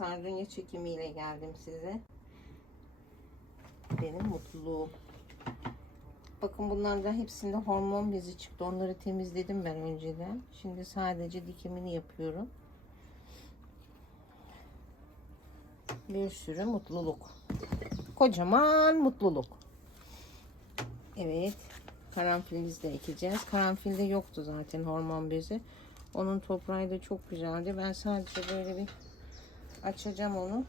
Sardunya çekimiyle geldim size. Benim mutluluğum. Bakın bunlardan hepsinde hormon bezi çıktı. Onları temizledim ben önceden. Şimdi sadece dikimini yapıyorum. Bir sürü mutluluk. Kocaman mutluluk. Evet. Karanfilimizi de ekeceğiz. Karanfilde yoktu zaten hormon bezi. Onun toprağı da çok güzeldi. Ben sadece böyle bir açacağım onu.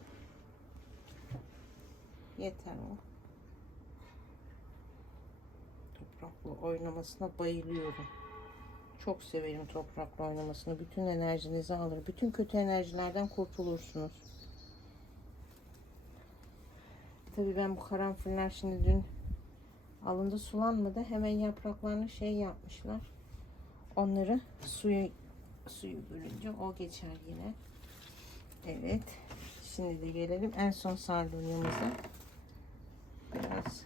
Yeter o. Toprakla oynamasına bayılıyorum. Çok severim toprakla oynamasını. Bütün enerjinizi alır. Bütün kötü enerjilerden kurtulursunuz. Tabii ben bu karanfiller şimdi dün alındı sulanmadı. Hemen yapraklarını şey yapmışlar. Onları suyu suyu bölünce o geçer yine. Evet. Şimdi de gelelim en son sardunyamıza. Biraz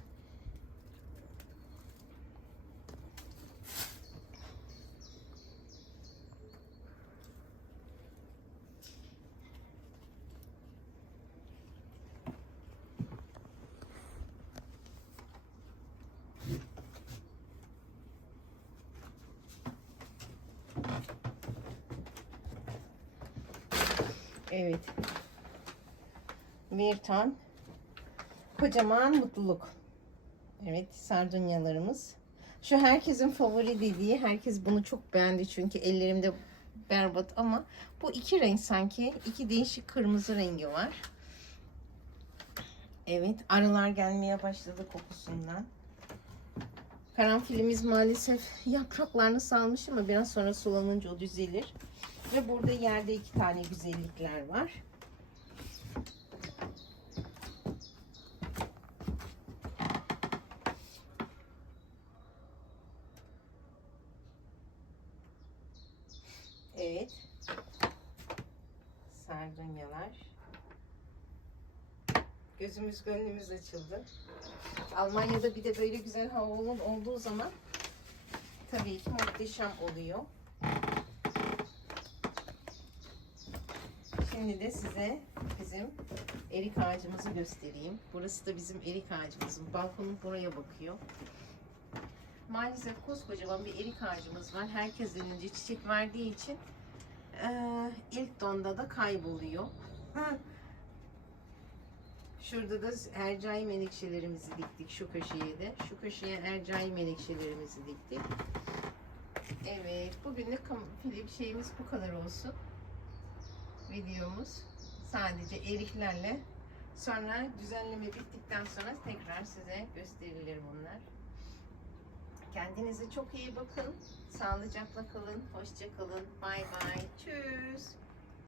Evet. Bir ton kocaman mutluluk. Evet sardunyalarımız. Şu herkesin favori dediği, herkes bunu çok beğendi çünkü ellerimde berbat ama bu iki renk sanki, iki değişik kırmızı rengi var. Evet, arılar gelmeye başladı kokusundan. Karanfilimiz maalesef yapraklarını salmış ama biraz sonra sulanınca o düzelir. Ve burada yerde iki tane güzellikler var. Evet. Sardunyalar. Gözümüz gönlümüz açıldı. Almanya'da bir de böyle güzel hava olduğu zaman tabii ki muhteşem oluyor. Şimdi de size bizim erik ağacımızı göstereyim. Burası da bizim erik ağacımızın. Balkonum buraya bakıyor. Maalesef koskocaman bir erik ağacımız var. Herkesten önce çiçek verdiği için eee, ilk donda da kayboluyor. Şurada da ercai menekşelerimizi diktik şu köşeye de. Şu köşeye ercai menekşelerimizi diktik. Evet, bugünlük film şeyimiz bu kadar olsun videomuz sadece eriklerle sonra düzenleme bittikten sonra tekrar size gösterilir bunlar. Kendinize çok iyi bakın. Sağlıcakla kalın. Hoşça kalın. Bay bay. Tschüss.